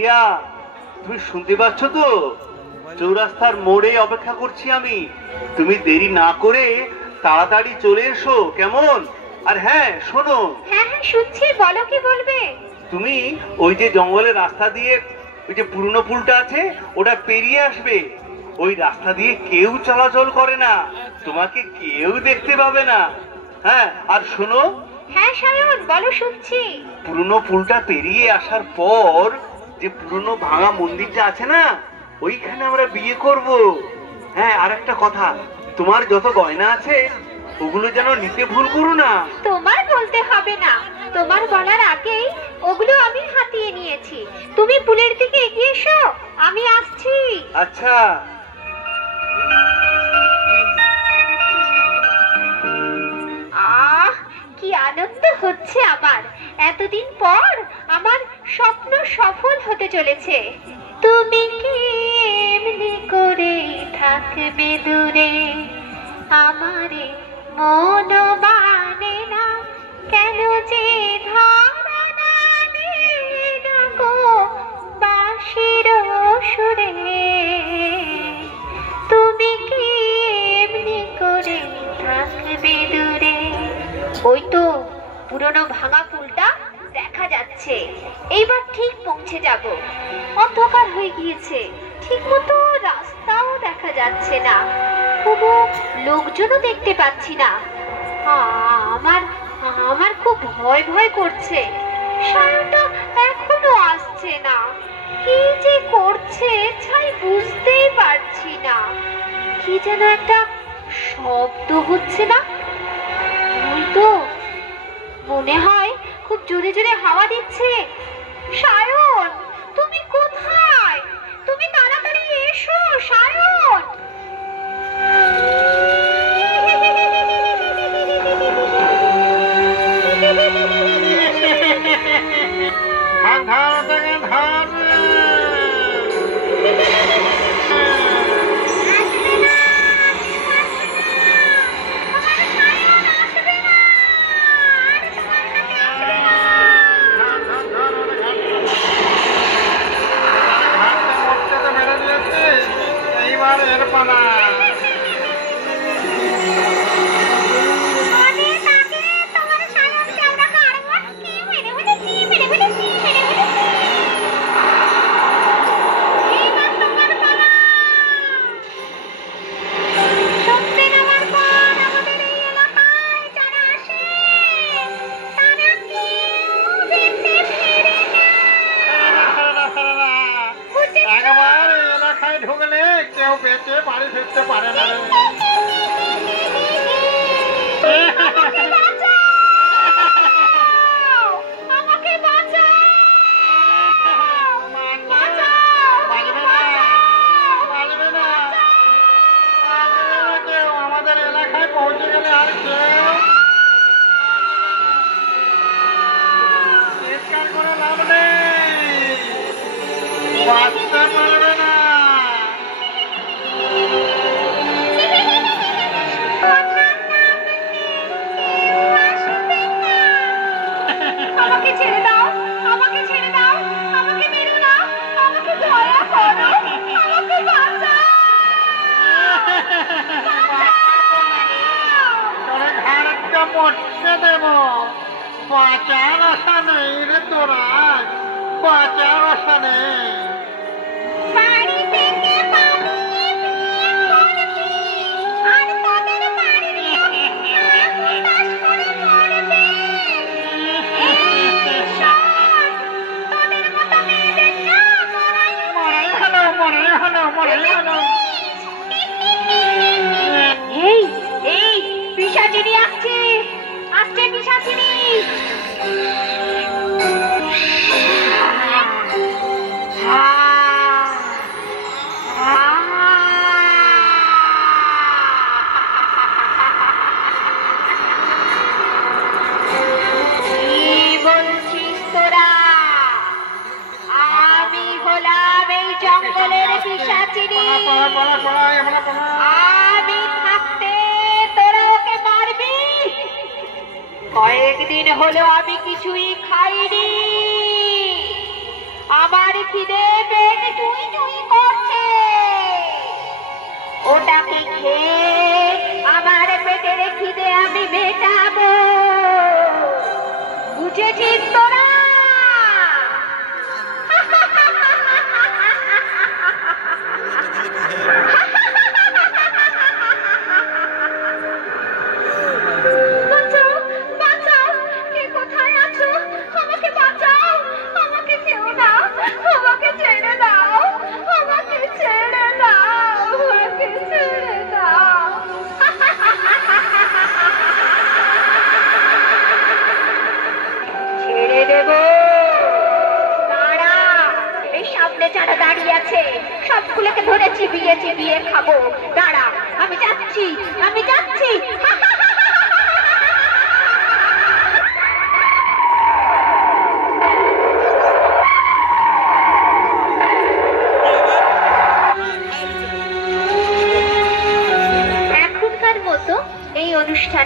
রিয়া, তুমি শুনতে পাচ্ছ তো? চৌরাস্তার মোড়ে অপেক্ষা করছি আমি। তুমি দেরি না করে তাড়াতাড়ি চলে এসো, কেমন? আর হ্যাঁ শোনো। হ্যাঁ হ্যাঁ শুনছি, বলো কি বলবে। তুমি ওই যে জঙ্গলের রাস্তা দিয়ে ওই যে পুরনো পুলটা আছে ওটা পেরিয়ে আসবে। ওই রাস্তা দিয়ে কেউ চলাচল করে না, তোমাকে কেউ দেখতে পাবে না। হ্যাঁ আর শোনো। হ্যাঁ সায়ন, বলো শুনছি। পুরনো পুলটা পেরিয়ে আসার পর যে পুরনো ভাঙা মন্দিরটা আছে না, ওইখানে আমরা বিয়ে করব। হ্যাঁ আর একটা কথা, তোমার যত গয়না আছে ওগুলো যেন নিতে ভুল করো না। তোমার বলতে হবে না, তোমার বলার আগেই ওগুলো আমি হাতিয়ে নিয়েছি। তুমি পুলের দিকে এগিয়ে এসো, আমি আসছি। আচ্ছা। আহ কি আনন্দ হচ্ছে আমার, এতদিন পর আমার স্বপ্ন সফল হতে চলেছে। তুমি কি এমনি করে থাকবে দূরে, আমারে মন মানে না, কেন যে ধরা না দিলে গো বাঁশির সুরে। তুমি কি এমনি করে থাকবে দূরে। ওই তো পুরনো ভাঙা পুলটা দেখা যাচ্ছে, এইবার ঠিক পৌঁছে যাব। অন্ধকার হয়ে গিয়েছে, ঠিক মতো রাস্তাও দেখা যাচ্ছে না, কোনো লোকজনও দেখতে পাচ্ছি না। আমার আমার খুব ভয় ভয় করছে। সায়নটা এখনো আসছে না, কি যে করছে ছাই বুঝতেই পারছি না। কি যেন একটা শব্দ হচ্ছে না? ওই তো মনে হয় খুব জোরে জোরে হাওয়া দিচ্ছে। সায়ন, তুমি কোথায়? তুমি তাড়াতাড়ি এসো সায়ন। বাঁচার আশা নেই রে তোরা, বাঁচার আশা নেই। এই এই পিশাচিনী আসছে, আসছে পিশাচিনী। জঙ্গলের পিশাচিনী, আমি থাকতে তোরা ওকে মারবি? কয়েকদিন হলো আমি কিছুই খাইনি, আমার খিদে পেট টুই টুই করছে, ওটাকে খেয়ে আমার পেটের খিদে আমি মেটাবো, বুঝেছিস তোরা? বাঁচাও, বাঁচাও, কে কোথায় আছো? আমাকে বাঁচাও, আমাকে কেউ না, আমাকে ছেড়ে দাও, আমাকে ছেড়ে দাও, আমাকে ছেড়ে দাও। ছেড়ে দেব? দাঁড়া, এই সামনে যারা দাঁড়িয়ে আছে সবগুলোকে ধরে চিবিয়ে চিবিয়ে খাবো। দাঁড়া, আমি যাচ্ছি, আমি যাচ্ছি। এখনকার মতো এই অনুষ্ঠান